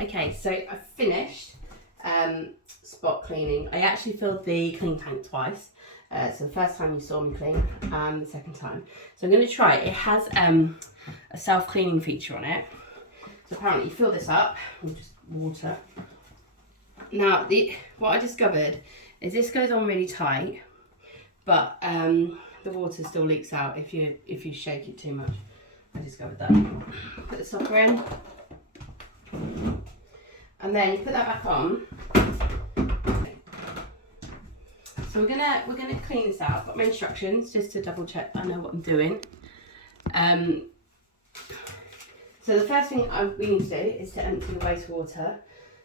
Okay, so I finished spot cleaning. I actually filled the clean tank twice. So the first time you saw me clean and the second time. So I'm going to try it. It has a self-cleaning feature on it. So apparently you fill this up with just water. Now, what I discovered is this goes on really tight, but the water still leaks out if you shake it too much. I discovered that. Put the stopper in, and then you put that back on. So we're gonna clean this out. I've got my instructions just to double check I know what I'm doing. So the first thing we need to do is to empty the wastewater.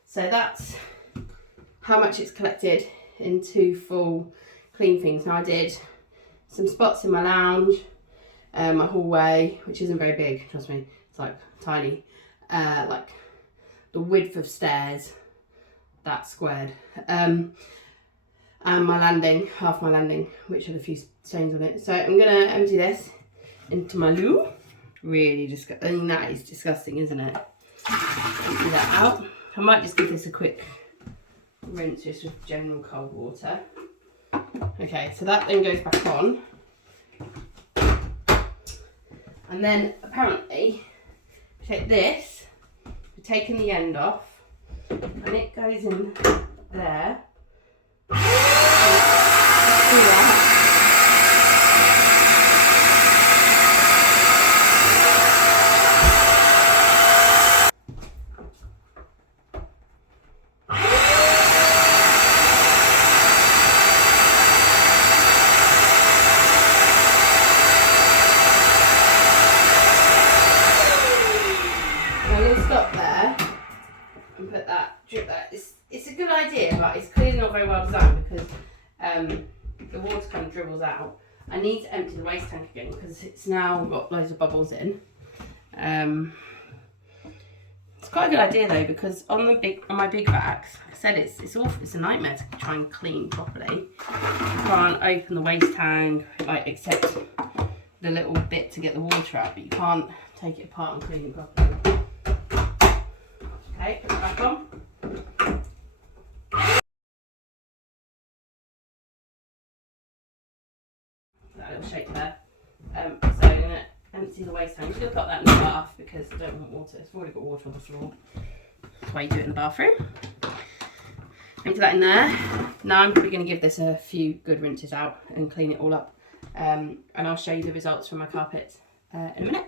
So that's how much it's collected in 2 full clean things. Now I did some spots in my lounge, my hallway, which isn't very big, trust me, it's like tiny, like the width of stairs, that squared, and my landing, half my landing, which had a few stains on it. So I'm gonna empty this into my loo. Really disgusting. I mean, that is disgusting, isn't it? Empty that out. I might just give this a quick rinse just with general cold water. Okay, so that then goes back on. And then apparently, take this, we're taking the end off, and it goes in there. It's a good idea, but it's clearly not very well designed because the water kind of dribbles out. I need to empty the waste tank again because it's now got loads of bubbles in. It's quite a good idea though, because on my big Vax, like I said, it's awful. It's a nightmare to try and clean properly. You can't open the waste tank, like, except the little bit to get the water out, but you can't take it apart and clean it properly. Okay, put it back on. That little shake there. So I'm going to empty the waste tank. I'm just going to put that in the bath because I don't want water. It's already got water on the floor. That's why you do it in the bathroom. Empty that in there. Now I'm probably going to give this a few good rinses out and clean it all up. And I'll show you the results from my carpets in a minute.